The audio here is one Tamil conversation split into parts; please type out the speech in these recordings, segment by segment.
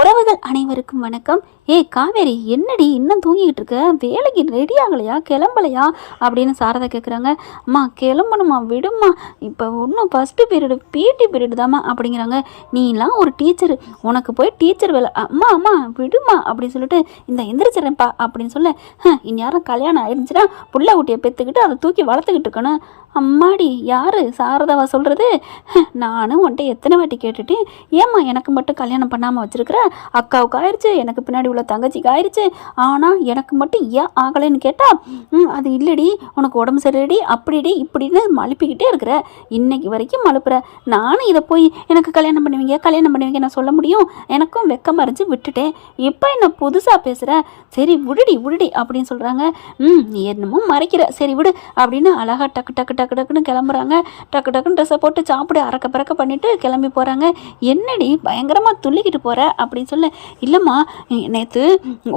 உறவுகள் அனைவருக்கும் வணக்கம். காவேரி, என்னடி இன்னும் தூங்கிக்கிட்டு இருக்க? வேலைக்கு ரெடி ஆகலையா, கிளம்பலையா அப்படின்னு சாரதா கேட்குறாங்க. அம்மா கிளம்பணுமா, விடுமா, இப்போ இன்னும் ஃபஸ்ட்டு பீரியடு பிடி பீரியடு தாம்மா அப்படிங்கிறாங்க. நீலாம் ஒரு டீச்சரு, உனக்கு போய் டீச்சர் வேலை. அம்மா அம்மா விடுமா அப்படின்னு சொல்லிட்டு இந்த எந்திரிச்சிடறேன்ப்பா அப்படின்னு சொல்ல, இந்நேரம் கல்யாணம் ஆயிருந்துச்சுன்னா புள்ள குட்டியை பெற்றுக்கிட்டு அதை தூக்கி வளர்த்துக்கிட்டு இருக்கணும். அம்மாடி, யார் சாரதாவா சொல்கிறது? நானும் உன்ட்ட எத்தனை வாட்டி கேட்டுட்டேன், ஏம்மா எனக்கு மட்டும் கல்யாணம் பண்ணாமல் வச்சுருக்குற? அக்காவுக்கு ஆயிடுச்சு, எனக்கு பின்னாடி உள்ள தங்கச்சிக்கு ஆயிடுச்சு, ஆனால் எனக்கு மட்டும் ஏன் ஆகலைன்னு கேட்டால், அது இல்லடி, உனக்கு உடம்பு சரியில்லடி, அப்படிடி இப்படின்னு மழுப்பிக்கிட்டே இருக்கிற. இன்னைக்கு வரைக்கும் மழுப்புற. நானும் இதை போய் எனக்கு கல்யாணம் பண்ணுவீங்க நான் சொல்ல முடியும்? எனக்கும் வெக்கமாக இருந்துச்சு, விட்டுட்டேன். இப்போ என்ன புதுசாக பேசுகிற? சரி விடுடி அப்படின்னு சொல்கிறாங்க. நீ என்னமோ மறைக்கிற, சரி விடு அப்படின்னு அழகாக டக்குன்னு கிளம்புறாங்க. டக்குன்னு ட்ரெஸ்ஸை போட்டு சாப்பிட அறக்க பறக்க பண்ணிவிட்டு கிளம்பி போகிறாங்க. என்னடி பயங்கரமாக துள்ளிக்கிட்டு போகிற அப்படின்னு சொல்ல, இல்லைம்மா நேற்று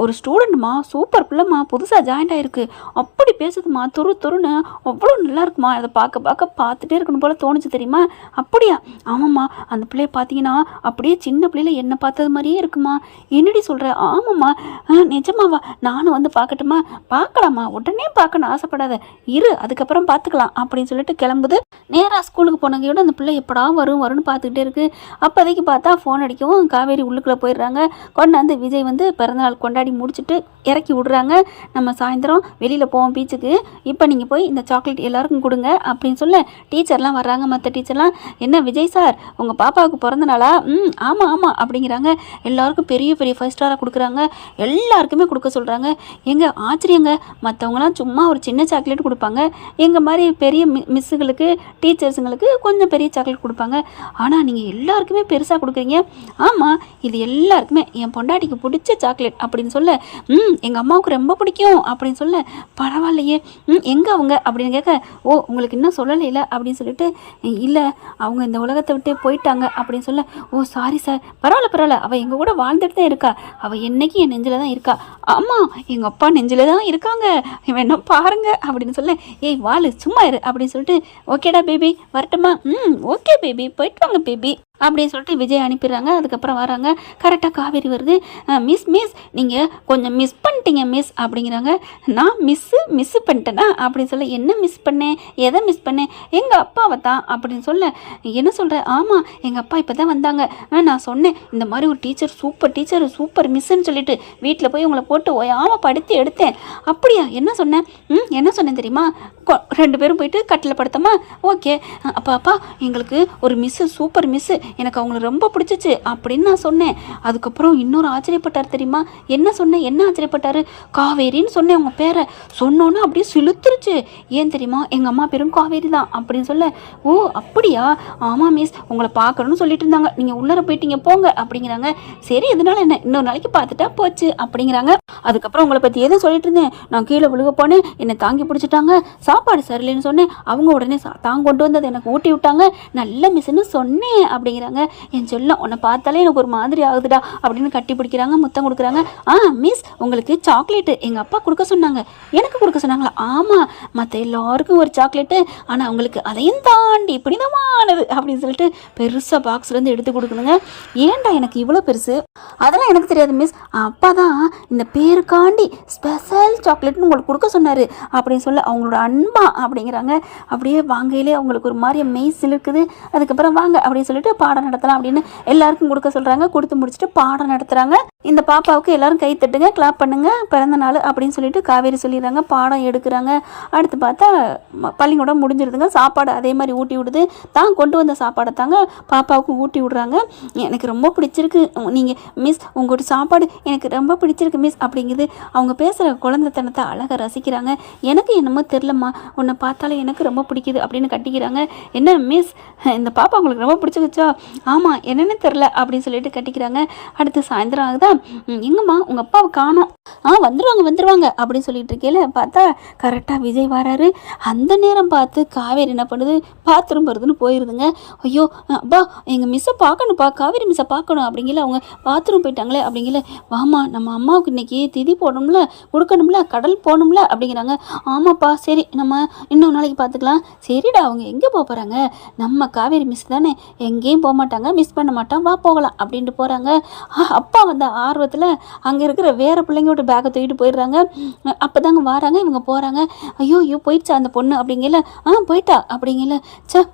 ஒரு ஸ்டூடெண்ட்மா, சூப்பர் பிள்ளைம்மா, புதுசாக ஜாயின்ட் ஆகிருக்கு, அப்படி பேசுதுமா, துருன்னு அவ்வளோ நல்லா இருக்குமா, அதை பார்த்துட்டே இருக்கணும் போல் தோணுச்சு தெரியுமா? அப்படியா? ஆமாம்மா, அந்த பிள்ளைய பார்த்தீங்கன்னா அப்படியே சின்ன பிள்ளையில என்னை பார்த்தது மாதிரியே இருக்குமா. என்னடி சொல்கிற? ஆமாம்மா. நிஜமாவா? நானும் வந்து பார்க்கட்டுமா? பார்க்கலாமா, உடனே பார்க்கணும் ஆசைப்படாத, இரு அதுக்கப்புறம் பார்த்துக்கலாம் அப்படின்னு சொல்லிட்டு கிளம்புது. நேராக ஸ்கூலுக்கு போனதையோட அந்த பிள்ளை எப்படா வரும்னு பார்த்துக்கிட்டே இருக்குது. அப்போதைக்கு பார்த்தா ஃபோன் அடிக்கவும் காவேரி உள்ளுக்குள்ளே போயிடுறாங்க. கொண்டாந்து விஜய் வந்து பிறந்தநாள் கொண்டாடி முடிச்சுட்டு இறக்கி விடுறாங்க. நம்ம சாயந்தரம் வெளியில் போவோம் பீச்சுக்கு, இப்போ நீங்கள் போய் இந்த சாக்லேட் எல்லாருக்கும் கொடுங்க அப்படின்னு சொல்ல டீச்சர்லாம் வர்றாங்க. மற்ற டீச்சர்லாம், என்ன விஜய் சார் உங்கள் பாப்பாவுக்கு பிறந்த நாளா? ஆமாம் அப்படிங்கிறாங்க. எல்லாருக்கும் பெரிய ஃபைவ் ஸ்டாராக கொடுக்குறாங்க. எல்லாருக்குமே கொடுக்க சொல்கிறாங்க. எங்கள் ஆச்சரியங்க, மற்றவங்களாம் சும்மா ஒரு சின்ன சாக்லேட் கொடுப்பாங்க, எங்கள் மாதிரி பெரிய மிஸ்ஸுகளுக்கு டீச்சர்ஸுங்களுக்கு கொஞ்சம் பெரிய சாக்லேட் கொடுப்பாங்க, ஆனால் நீங்கள் எல்லாருக்குமே பெருசாக கொடுக்குறீங்க. ஆமாம், இது எல்லாருக்குமே என் பொண்டாட்டிக்கு பிடிச்ச சாக்லேட் அப்படின்னு சொல்ல, எங்கள் அம்மாவுக்கு ரொம்ப பிடிக்கும் அப்படின்னு சொல்ல, பரவாயில்லையே, எங்கே அவங்க அப்படின்னு கேட்க, ஓ உங்களுக்கு இன்னும் சொல்லலையில அப்படின்னு சொல்லிட்டு, இல்லை அவங்க இந்த உலகத்தை விட்டு போயிட்டாங்க அப்படின்னு சொல்ல, ஓ சாரி சார், பரவாயில்ல, அவள் எங்கள் கூட வாழ்ந்துட்டு தான் இருக்கா, அவள் என்னைக்கு என் நெஞ்சில் தான் இருக்கா. ஆமாம், எங்கள் அப்பா நெஞ்சில் தான் இருக்காங்க, வேணா பாருங்க அப்படின்னு சொல்ல, ஏய் வாழு சும்மா இரு அப்படின்னு சொல்லிட்டு, ஓகேடா பேபி வரட்டுமா? ஓகே பேபி, போயிட்டு வாங்க பேபி அப்படின்னு சொல்லிட்டு விஜய் அனுப்பிடுறாங்க. அதுக்கப்புறம் வராங்க. கரெக்டாக காவேரி வருது. மிஸ் நீங்கள் கொஞ்சம் மிஸ் பண்ணிட்டீங்க மிஸ் அப்படிங்கிறாங்க. நான் மிஸ் பண்ணிட்டேனா அப்படின்னு சொல்ல, என்ன மிஸ் பண்ணேன், எதை மிஸ் பண்ணேன்? எங்கள் அப்பாவை தான் அப்படின்னு சொல்ல, என்ன சொல்கிறேன்? ஆமாம், எங்கள் அப்பா இப்போ தான் வந்தாங்க, நான் சொன்னேன் இந்த மாதிரி ஒரு டீச்சர் சூப்பர் மிஸ்ஸுன்னு சொல்லிட்டு வீட்டில் போய் உங்களை போட்டு ஓயாமல் படுத்தி எடுத்தேன். அப்படியா? என்ன சொன்னேன் தெரியுமா? 2 பேரும் போயிட்டு கட்டில் படுத்தமா? ஓகே, அப்பா எங்களுக்கு ஒரு சூப்பர் மிஸ்ஸு, எனக்கு அவங்கள ரொம்ப பிடிச்சிச்சு அப்படின்னு நான் சொன்னேன். அதுக்கப்புறம் இன்னொரு ஆச்சரியப்பட்டார் தெரியுமா? என்ன ஆச்சரியப்பட்டார்? காவேரின்னு சொன்னேன் உங்கள் பேரை. சொன்னோன்னே அப்படியே சிலுத்துருச்சு. ஏன் தெரியுமா? எங்கள் அம்மா பேரும் காவேரி தான் அப்படின்னு சொல்ல, ஓ அப்படியா? ஆமாம் மிஸ், உங்களை பார்க்கணும்னு சொல்லிட்டு இருந்தாங்க, நீங்கள் உள்ளர போயிட்டீங்க போங்க அப்படிங்கிறாங்க. சரி எதனால என்ன, இன்னொரு நாளைக்கு பார்த்துட்டா போச்சு அப்படிங்கிறாங்க. அதுக்கப்புறம் உங்களை பற்றி எதுவும் சொல்லிட்டு இருந்தேன், நான் கீழே விழுக போனேன், என்னை தாங்கி பிடிச்சிட்டாங்க, சாப்பாடு சரியில்லைன்னு சொன்னேன், அவங்க உடனே தாங்க கொண்டு வந்தது எனக்கு ஊட்டி விட்டாங்க, நல்ல மிஸ்ன்னு சொன்னேன் அப்படிங்கிறாங்க. என் செல்லம், உன்னை பார்த்தாலே எனக்கு ஒரு மாதிரி ஆகுதுடா அப்படின்னு கட்டி பிடிக்கிறாங்க, முத்தம் கொடுக்குறாங்க. மிஸ் உங்களுக்கு சாக்லேட்டு எங்கள் அப்பா கொடுக்க சொன்னாங்க. எனக்கு கொடுக்க சொன்னாங்களா? ஆமாம், மற்ற எல்லாருக்கும் ஒரு சாக்லேட்டு, ஆனால் அவங்களுக்கு அதையும் தாண்டி புனிதமானது அப்படின்னு சொல்லிட்டு பெருசாக பாக்ஸ்லேருந்து எடுத்து கொடுக்கணுங்க. ஏன்டா எனக்கு இவ்வளோ பெருசு? அதெல்லாம் எனக்கு தெரியாது மிஸ், அப்பா தான் இந்த பேருக்காண்டி ஸ்பெஷல் சாக்லேட்னு உங்களுக்கு கொடுக்க சொன்னார் அப்படின்னு சொல்ல, அவங்களோட அன்பா அப்படிங்கிறாங்க. அப்படியே வாங்கையிலே அவங்களுக்கு ஒரு மாதிரி மெய் சிலுக்குது. அதுக்கப்புறம் வாங்க அப்படின்னு சொல்லிட்டு பாடம் நடத்தலாம் அப்படின்னு எல்லாருக்கும் கொடுக்க சொல்கிறாங்க. கொடுத்து முடிச்சுட்டு பாடம் நடத்துகிறாங்க. இந்த பாப்பாவுக்கு எல்லாரும் கை தட்டுங்க, கிளாப் பண்ணுங்க, பிறந்த நாள் அப்படின்னு சொல்லிட்டு காவேரி சொல்லிடுறாங்க. பாடம் எடுக்கிறாங்க. அடுத்து பார்த்தா பள்ளிக்கூடம் முடிஞ்சிருதுங்க. சாப்பாடு அதே மாதிரி ஊட்டி விடுது. தான் கொண்டு வந்த சாப்பாடை தாங்க பாப்பாவுக்கு ஊட்டி விடுறாங்க. எனக்கு ரொம்ப பிடிச்சிருக்கு நீங்கள் மிஸ், உங்களோட சாப்பாடு எனக்கு ரொம்ப பிடிச்சிருக்கு மிஸ் அப்படிங்குது. அவங்க பேசுகிற குழந்தைத்தனத்தை அழகாக ரசிக்கிறாங்க. எனக்கு என்னமோ தெரிலம்மா, உன்னை பார்த்தாலே எனக்கு ரொம்ப பிடிக்குது அப்படின்னு கட்டிக்கிறாங்க. என்ன மிஸ், இந்த பாப்பா உங்களுக்கு ரொம்ப பிடிச்சிருச்சா? ஆமாம், என்னென்னு தெரில அப்படின்னு சொல்லிட்டு கட்டிக்கிறாங்க. அடுத்து சாயந்தரம் ஆகுதா, எங்கம்மா உங்கள் அப்பாவை காணோம். வந்துடுவாங்க அப்படின்னு சொல்லிட்டு இருக்கையில பார்த்தா கரெக்டாக விஜய் வராரு. அந்த நேரம் பார்த்து காவேரி என்ன பண்ணுது, பாத்ரூம் வருதுன்னு போயிருதுங்க. ஐயோ அப்பா எங்கள் மிஸ்ஸை பார்க்கணுப்பா, காவேரி மிஸ்ஸை பார்க்கணும் அப்படிங்கல. அவங்க பாத்ரூம் போயிட்டாங்களே அப்படிங்கல. வாமா நம்ம அம்மாவுக்கு இன்னைக்கு திதி போடணும்ல, கொடுக்கணும்ல, கடல் போகணும்ல அப்படிங்கிறாங்க. ஆமாப்பா சரி நம்ம இன்னொரு நாளைக்கு பார்த்துக்கலாம். சரிடா அவங்க எங்கே போகிறாங்க, நம்ம காவேரி மிஸ் தானே, எங்கேயும் போக மாட்டாங்க, மிஸ் பண்ண மாட்டோம், வா போகலாம் அப்படின்ட்டு போகிறாங்க. அப்பா வந்த ஆர்வத்தில் அங்கே இருக்கிற வேறு பிள்ளைங்களோட பேக்கை தூக்கிட்டு போயிடுறாங்க. அப்போ தாங்க வராங்க இவங்க போகிறாங்க. ஐயோ போயிடுச்சா அந்த பொண்ணு அப்படிங்கல. போயிட்டா அப்படிங்கல.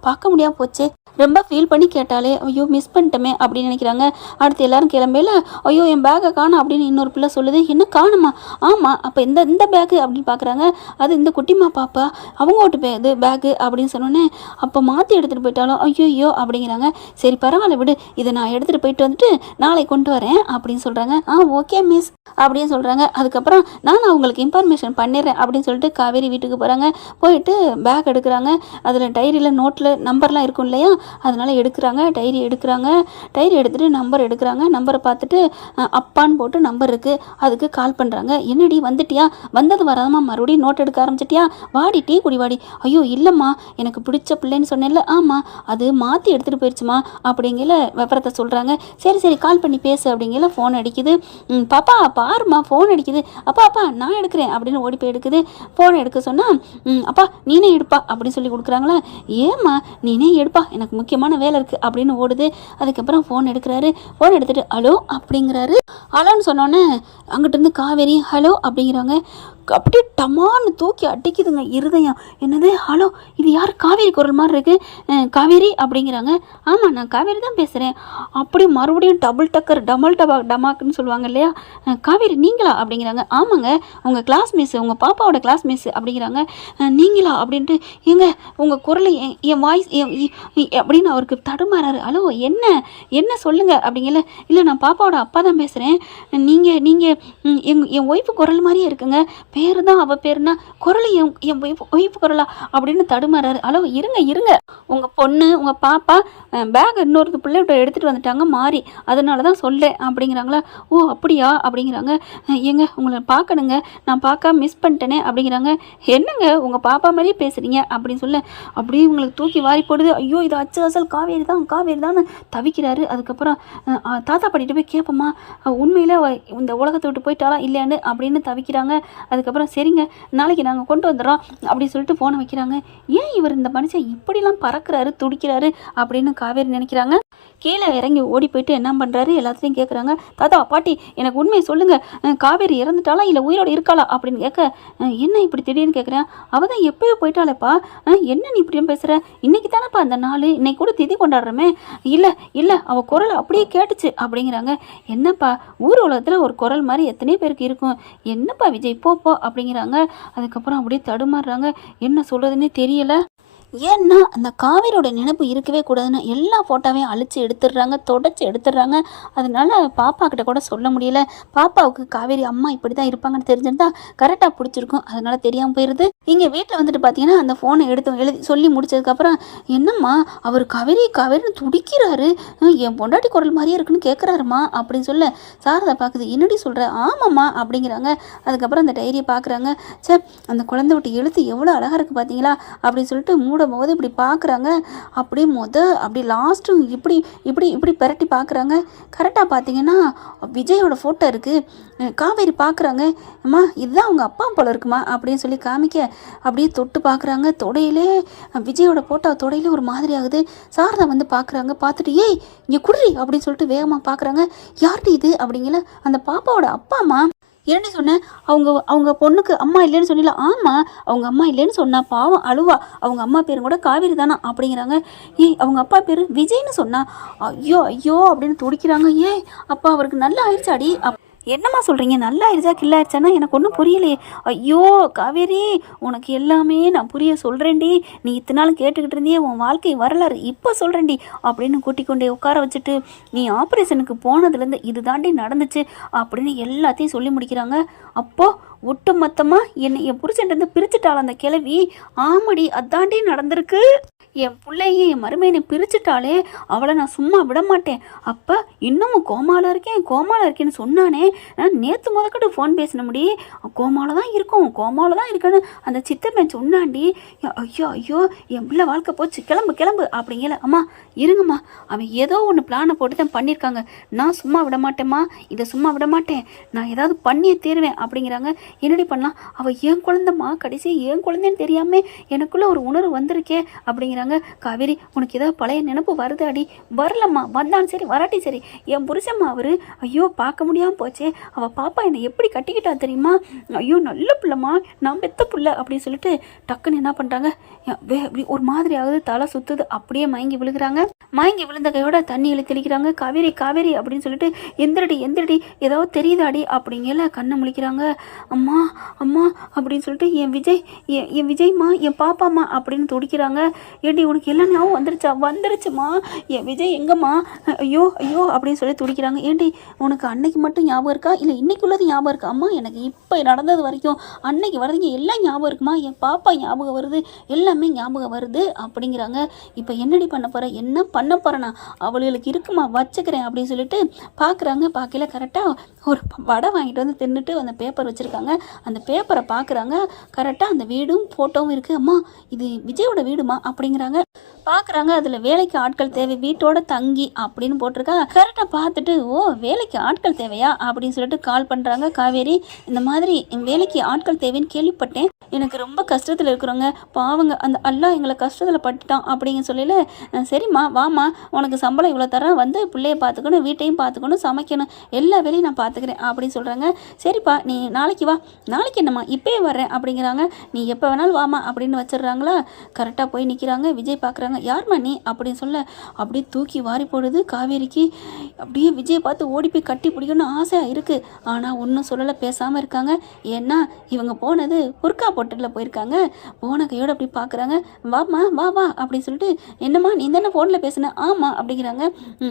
பார்க்க முடியாமல் போச்சு. ரொம்ப ஃபீல் பண்ணி கேட்டாலே ஐயோ மிஸ் பண்ணிட்டோமே அப்படின்னு நினைக்கிறாங்க. அடுத்து எல்லாரும் கிளம்பையில ஐயோ என் பேக்கை காணும் அப்படின்னு இன்னொரு பிள்ளை சொல்லுது. என்ன காணுமா? ஆமாம் அப்போ இந்த பேக்கு அப்படின்னு பார்க்குறாங்க. அது இந்த குட்டிமா பாப்பா அவங்க ஓட்டு இது பேக்கு அப்படின்னு சொன்னோன்னே அப்போ மாற்றி எடுத்துகிட்டு போயிட்டாலும் ஐயோ அப்படிங்கிறாங்க. சரி பரவாயில்ல விடு, இதை நான் எடுத்துகிட்டு போயிட்டு வந்துட்டு நாளை கொண்டு வரேன் அப்படின்னு சொல்கிறாங்க. ஓகே மிஸ் அப்படின்னு சொல்கிறாங்க. அதுக்கப்புறம் நான் அவங்களுக்கு இன்ஃபர்மேஷன் பண்ணிடுறேன் அப்படின்னு சொல்லிட்டு காவேரி வீட்டுக்கு போகிறாங்க. போயிட்டு பேக் எடுக்கிறாங்க. அதில் டைரியில் நோட்டில் நம்பர்லாம் இருக்கும் இல்லையா, அதனால் எடுக்கிறாங்க. டைரி எடுத்துகிட்டு நம்பர் எடுக்கிறாங்க. நம்பரை பார்த்துட்டு அப்பான்னு போட்டு நம்பர் இருக்குது, அதுக்கு கால் பண்ணுறாங்க. என்னடி வந்துட்டியா, வந்தது வராதம்மா மறுபடியும் நோட் எடுக்க ஆரம்பிச்சிட்டியா, வாடி டீ குடி வாடி. ஐயோ இல்லைம்மா எனக்கு பிடிச்ச பிள்ளைன்னு சொன்னேன்ல, ஆமாம் அது மாற்றி எடுத்துகிட்டு போயிடுச்சுமா அப்படிங்கிற விவரத்தை சொல்கிறாங்க. சரி கால் பண்ணி பேசு அப்படிங்கிற. ஃபோன் அடிக்குது. பாப்பா பாருமா ஃபோன் அடிக்குது. அப்பா நான் எடுக்கிறேன் அப்படின்னு ஓடி போய் எடுக்குது. ஃபோனை எடுக்க சொன்னால் அப்பா நீனே எடுப்பா அப்படின்னு சொல்லி கொடுக்குறாங்களா. ஏம்மா நீனே எடுப்பா எனக்கு முக்கியமான வேலை இருக்குது அப்படின்னு ஓடுது. அதுக்கப்புறம் ஃபோன் எடுக்கிறாரு. ஃபோன் எடுத்துகிட்டு ஹலோ அப்படிங்கிறாரு. ஹலோன்னு சொன்னோன்னே அங்கிட்டிருந்து காவேரி ஹலோ அப்படிங்கிறாங்க. அப்படியே டமான்னு தூக்கி அடிக்குதுங்க இருதயம். என்னது ஹலோ, இது யார் காவேரி குரல் மாதிரி இருக்குது, காவேரி அப்படிங்கிறாங்க. ஆமாம் நான் காவேரி தான் பேசுகிறேன். அப்படி மறுபடியும் டபுள் டமாக்குன்னு சொல்லுவாங்க இல்லையா, காவேரி நீங்களா அப்படிங்கிறாங்க. ஆமாங்க உங்கள் கிளாஸ் மிஸ், உங்கள் பாப்பாவோட கிளாஸ் மிஸ் அப்படிங்கிறாங்க. நீங்களா அப்படின்ட்டு ஏங்க உங்கள் குரலை என் வாய்ஸ் அப்படின்னு அவருக்கு தடுமாறாரு. ஹலோ என்ன சொல்லுங்கள் அப்படிங்கல. இல்லை நான் பாப்பாவோட அப்பா தான் பேசுகிறேன். நீங்கள் என் ஒய்ஃபு குரல் மாதிரியே இருக்குங்க, பேரு தான் அவள் பேருனா குரல் என் ஒய்ஃபு குரலா அப்படின்னு தடுமாறாரு. ஹலோ இருங்க உங்கள் பொண்ணு உங்கள் பாப்பா பேக் இன்னொரு பிள்ளைகிட்ட எடுத்துகிட்டு வந்துட்டாங்க மாறி, அதனால தான் சொல்லேன் அப்படிங்கிறாங்களா. ஓ அப்படியா அப்படிங்கிறாங்க. ஏங்க உங்களை பார்க்கணுங்க, நான் பார்க்க மிஸ் பண்ணிட்டேனே அப்படிங்கிறாங்க. என்னங்க உங்கள் பாப்பா மாதிரியே பேசுகிறீங்க அப்படின்னு சொல்ல அப்படியே உங்களுக்கு தூக்கி வாரி போடுது. ஐயோ இது அசல் காவேரி தான் தவிக்கிறாரு. அதுக்கப்புறம் தாத்தா பாட்டிகிட்ட போய் கேட்போமா உண்மையில் இந்த உலகத்தை விட்டு போயிட்டாலா இல்லையான்னு அப்படின்னு தவிக்கிறாங்க. அதுக்கப்புறம் சரிங்க நாளைக்கு நாங்கள் கொண்டு வந்துடுறோம் அப்படின்னு சொல்லிட்டு ஃபோனை வைக்கிறாங்க. ஏன் இவர் இந்த மனுஷன் இப்படிலாம் பறக்கிறாரு துடிக்கிறாரு அப்படின்னு காவேரி நினைக்கிறாங்க. கீழே இறங்கி ஓடி போயிட்டு என்ன பண்ணுறாரு எல்லாத்தையும் கேட்குறாங்க. தாத்தா பாட்டி எனக்கு உண்மையை சொல்லுங்கள், காவேரி இறந்துட்டாளா இல்லை உயிரோடு இருக்காளா அப்படின்னு கேட்க, என்ன இப்படி திடீர்னு கேட்குறேன், அவள் தான் எப்போயோ போயிட்டாளேப்பா, என்ன நீ இப்படியும் பேசுகிற, இன்னைக்கு தானேப்பா அந்த நாள், இன்னைக்கு கூட திதி கொண்டாடுறோமே. இல்லை அவள் குரல் அப்படியே கேட்டுச்சு அப்படிங்கிறாங்க. என்னப்பா ஊர் உலகத்தில் ஒரு குரல் மாதிரி எத்தனையோ பேருக்கு இருக்கும், என்னப்பா விஜய் போ அப்படிங்கிறாங்க. அதுக்கப்புறம் அப்படியே தடுமாறுறாங்க, என்ன சொல்கிறதுன்னே தெரியலை. ஏன்னா அந்த காவேரியோட நினைப்பு இருக்கவே கூடாதுன்னு எல்லா ஃபோட்டோவையும் அழிச்சு எடுத்துடுறாங்க, தொடச்சி எடுத்துடுறாங்க. அதனால பாப்பா கிட்ட கூட சொல்ல முடியல. பாப்பாவுக்கு காவேரி அம்மா இப்படி தான் இருப்பாங்கன்னு தெரிஞ்சிருந்தா கரெக்டாக பிடிச்சிருக்கும், அதனால தெரியாமல் போயிடுது. இங்கே வீட்டில் வந்துட்டு பார்த்தீங்கன்னா அந்த ஃபோனை எழுதி சொல்லி முடிச்சதுக்கப்புறம் என்னம்மா அவர் காவேரின்னு துடிக்கிறாரு, என் பொண்டாட்டி குரல் மாதிரியே இருக்குன்னு கேட்குறாருமா அப்படின்னு சொல்ல சாரதா பார்க்குது. என்னடி சொல்கிற, ஆமாம்மா அப்படிங்கிறாங்க. அதுக்கப்புறம் அந்த டைரியை பார்க்குறாங்க. அந்த குழந்தை விட்டு எழுத்து எவ்வளோ அழகாக இருக்குது பார்த்தீங்களா அப்படின்னு சொல்லிட்டு போது இப்படி பார்க்குறாங்க. அப்படி லாஸ்ட்டும் இப்படி பெரட்டி பார்க்குறாங்க. கரெக்டாக பார்த்தீங்கன்னா விஜயோட ஃபோட்டோ இருக்குது. காவேரி பார்க்குறாங்க. அம்மா இதுதான் அவங்க அப்பா போல இருக்குமா அப்படின்னு சொல்லி காமிக்க அப்படியே தொட்டு பார்க்குறாங்க. தொடையிலே விஜயோட ஃபோட்டோ தொடையிலே ஒரு மாதிரி ஆகுது. சாரதா வந்து பார்க்குறாங்க. பார்த்துட்டு ஏய் இங்கே குடுறி அப்படின்னு சொல்லிட்டு வேகமாக பார்க்குறாங்க. யார்கிட்ட இது அப்படிங்கல. அந்த பாப்பாவோட அப்பாம்மா. என்னடி சொன்னேன், அவங்க பொண்ணுக்கு அம்மா இல்லைன்னு சொன்னீங்களா. ஆமாம் அவங்க அம்மா இல்லைன்னு சொன்னா, பாவம் அழுவா, அவங்க அம்மா பேரும் கூட காவேரி தானா அப்படிங்கிறாங்க. அவங்க அப்பா பேர் விஜய்னு சொன்னா. ஐயோ அப்படின்னு துடிக்கிறாங்க. அப்பா அவருக்கு நல்லா ஆயிடுச்சாடி. என்னம்மா சொல்கிறீங்க, நல்லா ஆயிடுச்சா கில்லாயிடுச்சானா எனக்கு ஒன்றும் புரியலையே. ஐயோ காவேரி உனக்கு எல்லாமே நான் புரிய சொல்கிறேன்டி, நீ இத்தனை நாள் கேட்டுக்கிட்டு இருந்தியே உன் வாழ்க்கை வரலாறு இப்போ சொல்கிறேன்டி அப்படின்னு கூட்டிக் கொண்டே உட்கார வச்சுட்டு, நீ ஆப்ரேஷனுக்கு போனதுலேருந்து இது தாண்டி நடந்துச்சு அப்படின்னு எல்லாத்தையும் சொல்லி முடிக்கிறாங்க. அப்போது ஒட்டு மொத்தமாக என்னை என் புருஷன்ட்டு பிரிச்சுட்டாள் அந்த கிழவி. ஆமாடி அதாண்டி நடந்திருக்கு. என் பிள்ளையும் என் மருமையனை பிரிச்சுட்டாலே அவளை நான் சும்மா விட மாட்டேன். அப்போ இன்னமும் கோமாவில் இருக்கேன்னு சொன்னானே. நேற்று முதக்கட்டு ஃபோன் பேசின முடி கோமாவில் தான் இருக்குன்னு அந்த சித்தப்பன் சொன்னாண்டி. ஐயோ ஐயோ என் பிள்ளை வாழ்க்கை போச்சு, கிளம்பு அப்படிங்கல. அம்மா இருங்கம்மா, அவன் ஏதோ ஒன்று பிளானை போட்டு தான் பண்ணியிருக்காங்க. நான் சும்மா விட மாட்டேம்மா, இதை சும்மா விட மாட்டேன், நான் ஏதாவது பண்ணியே தீருவேன் அப்படிங்கிறாங்க. என்னடி பண்ணலாம், அவள் ஏன் குழந்தைம்மா, கடைசி ஏன் குழந்தைன்னு தெரியாமல் எனக்குள்ளே ஒரு உணர்வு வந்திருக்கே அப்படிங்கிறாங்க. காவேரி உனக்கு ஏதாவது பழைய நினப்பு வருது அடி? வரலம்மா, வந்தாலும் சரி வராட்டி சரி, என் புருஷம்மா அவர். ஐயோ பார்க்க முடியாமல் போச்சே, அவள் பாப்பா என்னை எப்படி கட்டிக்கிட்டா தெரியுமா? ஐயோ நல்ல பிள்ளைம்மா, நான் பெத்த பிள்ளை அப்படின்னு சொல்லிட்டு டக்குன்னு என்ன பண்ணுறாங்க, ஒரு மாதிரி ஆகுது, தலை சுற்றுது, அப்படியே மயங்கி விழுகிறாங்க. மயங்கி விழுந்த கையோட தண்ணியில் தெளிக்கிறாங்க. காவேரி அப்படின்னு சொல்லிட்டு எந்திரடி ஏதாவது தெரியுதாடி அப்படிங்கல கண்ணை முழிக்கிறாங்க. அம்மா அப்படின்னு சொல்லிட்டு என் விஜய்மா, என் பாப்பாம்மா அப்படின்னு துடிக்கிறாங்க. ஏடி உனக்கு எல்லாம் ஞாபகம் வந்துருச்சுமா, என் விஜய் எங்கம்மா, ஐயோ அப்படின்னு சொல்லி துடிக்கிறாங்க. ஏண்டி உனக்கு அன்னைக்கு மட்டும் ஞாபகம் இருக்கா, இல்லை இன்னைக்குள்ளது ஞாபகம் இருக்கா? அம்மா எனக்கு இப்போ நடந்தது வரைக்கும் அன்னைக்கு வரதுங்க எல்லாம் ஞாபகம் இருக்குமா, என் பாப்பா ஞாபகம் வருது, எல்லாமே ஞாபகம் வருது அப்படிங்கிறாங்க. இப்போ என்னடி பண்ண போகிறேன், என்ன பண்ண போகிறேன்னா, அவளுக்கு இருக்குமா வச்சுக்கிறேன் அப்படின்னு சொல்லிட்டு பார்க்குறாங்க. பார்க்கல கரெக்டாக ஒரு வடை வாங்கிட்டு வந்து தின்னுட்டு அந்த பேப்பர் வச்சுருக்காங்க. அந்த பேப்பரை பார்க்குறாங்க. கரெக்டாக அந்த வீடும் ஃபோட்டோவும் இருக்குது. அம்மா இது விஜயோட வீடுமா அப்படிங்கிறாங்க. பார்க்குறாங்க, அதில் வேலைக்கு ஆட்கள் தேவை, வீட்டோட தங்கி அப்படின்னு போட்டிருக்கா. கரெக்டாக பார்த்துட்டு ஓ வேலைக்கு ஆட்கள் தேவையா அப்படின்னு சொல்லிட்டு கால் பண்ணுறாங்க. காவேரி இந்த மாதிரி வேலைக்கு ஆட்கள் தேவைன்னு கேள்விப்பட்டேன், எனக்கு ரொம்ப கஷ்டத்தில் இருக்கிறோங்க, பாவங்க, அந்த அல்லா எங்களை கஷ்டத்தில் பட்டுட்டான் அப்படிங்க சொல்லல. சரிம்மா வாம்மா, உனக்கு சம்பளம் இவ்வளோ தரேன், வந்து பிள்ளைய பார்த்துக்கணும், வீட்டையும் பார்த்துக்கணும், சமைக்கணும், எல்லா வேலையும் நான் பார்த்துக்கிறேன் அப்படின்னு சொல்கிறாங்க. சரிப்பா நீ நாளைக்கு வா. நாளைக்கு என்னம்மா இப்போயே வர்றேன் அப்படிங்கிறாங்க. நீ எப்போ வேணாலும் வாமா அப்படின்னு வச்சிடுறாங்களா. கரெக்டாக போய் நிற்கிறாங்க. விஜய் பார்க்குறாங்க. யார்மா நீ அப்படின்னு சொல்ல அப்படியே தூக்கி வாரி போடுது காவேரிக்கு. அப்படியே விஜயை பார்த்து ஓடி போய் கட்டி பிடிக்கணும்னு ஆசையாக இருக்குது. ஆனால் ஒன்றும் சொல்லலை, பேசாமல் இருக்காங்க. ஏன்னா இவங்க போனது புர்கா போட்டலில் போயிருக்காங்க. போன கையோடு அப்படி பார்க்குறாங்க. வாம்மா வா அப்படின்னு சொல்லிட்டு, என்னம்மா நீ தானே ஃபோனில் பேசுன? ஆமாம் அப்படிங்கிறாங்க.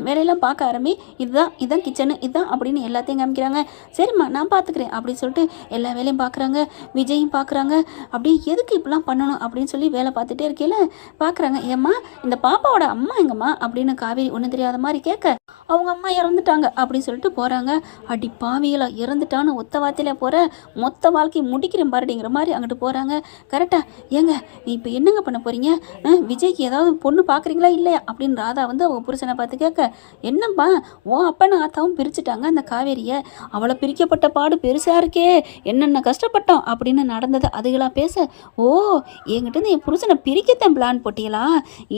வேலையெல்லாம் பார்க்க ஆரம்பி, இதுதான் கிச்சனு, இதுதான் அப்படின்னு எல்லாத்தையும் காமிக்கிறாங்க. சரிம்மா நான் பார்த்துக்கிறேன் அப்படின்னு சொல்லிட்டு எல்லா வேலையும் பார்க்குறாங்க. விஜயும் பார்க்குறாங்க. அப்படியே எதுக்கு இப்படிலாம் பண்ணணும் அப்படின்னு சொல்லி வேலை பார்த்துட்டே இருக்கையில பார்க்குறாங்க. ஏம்மா இந்த பாப்பாவோட அம்மா எங்கம்மா அப்படின்னு காவேரி ஒன்றும் தெரியாத மாதிரி கேட்க, அவங்க அம்மா இறந்துட்டாங்க அப்படின்னு சொல்லிட்டு போகிறாங்க. அடி பாவிகளா, இறந்துட்டான்னு ஒத்த வார்த்தையில் போகிற, மொத்த வாழ்க்கை முடிக்கிறேன் பாருடிங்கிற மாதிரி அங்கிட்டு போகிறாங்க. கரெக்டாக ஏங்க நீ இப்போ என்னங்க பண்ண போகிறீங்க, விஜய்க்கு ஏதாவது பொண்ணு பார்க்குறீங்களா இல்லையா அப்படின்னு ராதா வந்து அவங்க புருஷனை பார்த்து கேட்க, என்னப்பா ஓ அப்பன்னு ஆத்தாவும் பிரிச்சுட்டாங்க அந்த காவேரியை, அவளை பிரிக்கப்பட்ட பாடு பெருசாக இருக்கே, என்னென்ன கஷ்டப்பட்டோம் அப்படின்னு நடந்தது அதுகளாக பேச, ஓ என்கிட்ட என் புருஷனை பிரிக்கத்தான் பிளான் போட்டியலா,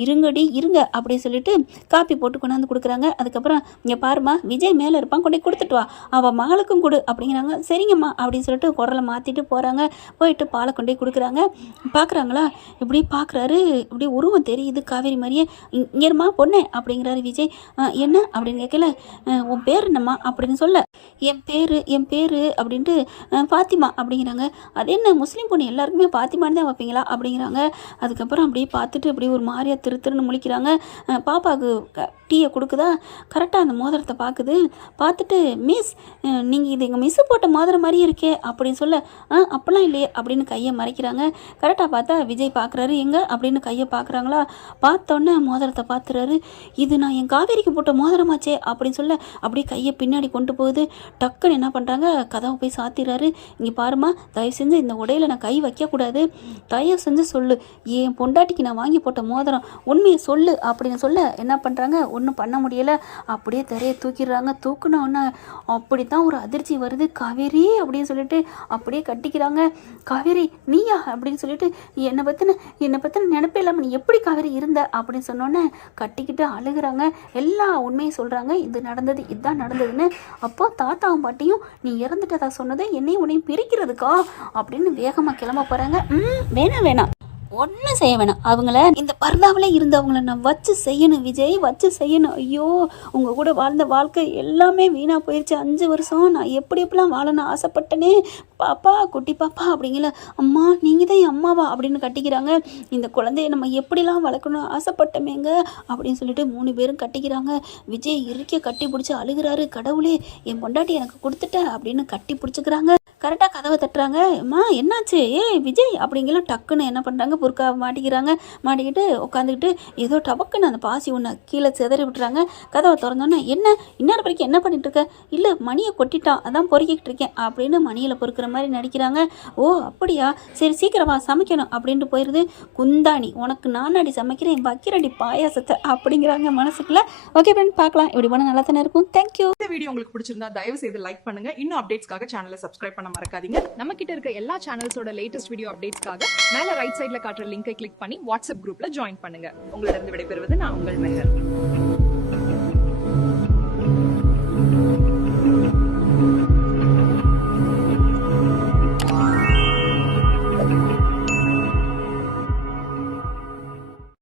இருங்க அப்படின்னு சொல்லிட்டு காப்பி போட்டு கொண்டாந்து கொடுக்குறாங்க. அதுக்கப்புறம் இங்கே பாருமா விஜய் மேலே இருப்பான், கொண்டு கொடுத்துட்டு வா, அவள் மகளுக்கும் கொடு அப்படிங்கிறாங்க. சரிங்கம்மா அப்படின்னு சொல்லிட்டு குரலை மாற்றிட்டு போகிறாங்க. போயிட்டு பாலை கொண்டே கொடுக்குறாங்க. பார்க்குறாங்களா, இப்படி பார்க்குறாரு, இப்படி உருவம் தெரியுது காவேரி மாதிரியே. இங்கேருமா பொண்ணு அப்படிங்கிறாரு விஜய். என்ன அப்படின்னு கேட்கல. உன் பேர் என்னம்மா அப்படின்னு சொல்ல, என் பேர் அப்படின்ட்டு பாத்திமா அப்படிங்கிறாங்க. அது என்ன முஸ்லீம் பொண்ணு எல்லாருக்குமே பாத்திமான்னு தான் வைப்பீங்களா அப்படிங்கிறாங்க. அதுக்கப்புறம் அப்படியே பார்த்துட்டு அப்படியே ஒரு மாதிரியா திருன்னு முழிக்கிறாங்க. பாப்பாவுக்கு டீயை கொடுக்குதா. கரெக்டாக அந்த மோதிரத்தை பார்க்குது. பார்த்துட்டு மிஸ் நீங்கள் இது எங்கள் மிஸ்ஸு போட்ட மோதிரம் மாதிரியே இருக்கே அப்படின்னு சொல்ல, அப்போல்லாம் இல்லையே அப்படின்னு கையை மறைக்கிறாங்க. கரெக்டாக பார்த்தா விஜய் பார்க்குறாரு. எங்கே அப்படின்னு கையை பார்க்குறாங்களா. பார்த்தோன்னே மோதிரத்தை பார்த்துறாரு. இது நான் என் காவேரிக்கு போட்ட மோதிரமாச்சே அப்படின்னு சொல்ல அப்படியே கையை பின்னாடி கொண்டு போகுது. டக்குன்னு என்ன பண்ணுறாங்க, கதவை போய் சாத்திடுறாரு. இங்கே பாருமா, தயவு செஞ்சு இந்த உடையில நான் கை வைக்கக்கூடாது, தயவு செஞ்சு சொல்லு, என் பொண்டாட்டிக்கு நான் வாங்கி போட்ட மோதிரம், உண்மையை சொல்லு அப்படின்னு சொல்ல என்ன பண்ணுறாங்க, ஒன்றும் பண்ண முடியலை. அப்படியே திரையை தூக்கிடுறாங்க. தூக்குனோன்னு அப்படி தான் ஒரு அதிர்ச்சி வருது. காவேரி அப்படின்னு சொல்லிட்டு அப்படியே கட்டிக்கிறாங்க. காவேரி நீயா அப்படின்னு சொல்லிட்டு, என்னை பற்றின நினைப்பே இல்லாமல் நீ எப்படி காவேரி இருந்த அப்படின்னு சொன்னோன்னே கட்டிக்கிட்டு அழுகிறாங்க. எல்லா உண்மையும் சொல்கிறாங்க. இது நடந்தது, இதுதான் நடந்ததுன்னு. அப்போ தாத்தாவும் பாட்டியும் நீ இறந்துட்டதா சொன்னதை என்னையும் உன்னையும் பிரிக்கிறதுக்கா அப்படின்னு வேகமாக கிளம்ப போகிறாங்க. வேணாம் ஒன்றும் செய்ய வேணாம், அவங்கள இந்த பர்தாவில் இருந்தவங்கள நான் வச்சு செய்யணும் விஜய், வச்சு செய்யணும். ஐயோ உங்கள் கூட வாழ்ந்த வாழ்க்கை எல்லாமே வீணாக போயிடுச்சு. 5 வருஷம் நான் எப்படிலாம் வாழணும் ஆசைப்பட்டனே, பாப்பா குட்டி பாப்பா அப்படிங்கல. அம்மா நீங்கள் தான் என் அம்மாவா அப்படின்னு கட்டிக்கிறாங்க. இந்த குழந்தைய நம்ம எப்படிலாம் வளர்க்கணும் ஆசைப்பட்டமேங்க அப்படின்னு சொல்லிட்டு 3 பேரும் கட்டிக்கிறாங்க. விஜய் இறுக்கிய கட்டி பிடிச்சி அழுகிறாரு. கடவுளே என் பொண்டாட்டி எனக்கு கொடுத்துட்ட அப்படின்னு கட்டி பிடிச்சிக்கிறாங்க. கரெக்டாக கதவை தட்டுறாங்க. அம்மா என்னாச்சு, விஜய் அப்படிங்கலாம் டக்குன்னு என்ன பண்ணுறாங்க, புர்க்கா மாட்டிக்கிறாங்க. மாட்டிக்கிட்டு உட்காந்துக்கிட்டு ஏதோ டபக்குன்னு அந்த பாசி ஒன்று கீழே சிதறி விட்டுறாங்க. கதவை திறந்தோன்னே, என்ன இந்நேரம் வரைக்கும் என்ன பண்ணிட்டு இருக்க? இல்லை மணியை கொட்டிட்டான், அதான் பொறுக்கிட்டு இருக்கேன் அப்படின்னு மணியில் பொறுக்கிற மாதிரி நடிக்கிறாங்க. ஓ அப்படியா, சரி சீக்கிரமா சமைக்கணும் அப்படின்ட்டு போயிடுது. குந்தாணி உனக்கு நானாடி சமைக்கிறேன், வைக்கிறடி பாயாசத்தை அப்படிங்கிறாங்க மனசுக்குள்ள. ஓகே ஃப்ரெண்ட், பார்க்கலாம், இப்படி பண்ண நல்லா தானே இருக்கும். தேங்க்யூ. இந்த வீடியோ உங்களுக்கு பிடிச்சிருந்தா தயவு செய்து லைக் பண்ணுங்க. இன்னும் அப்டேட்ஸ்க்காக சேனலை சப்ஸ்கிரைப் பண்ண மறக்காதீங்க. நம்ம கிட்ட இருக்க எல்லா சேனல்ஸோட லேட்டஸ்ட் வீடியோ அப்டேட்ஸ்க்காக மேல ரைட் சைடுல காட்டுற லிங்கை கிளிக் பண்ணி வாட்ஸ்அப் குரூப்ல ஜாயின் பண்ணுங்க. உங்களிடம் விடைபெறுவது நான் உங்கள் மெஹர்.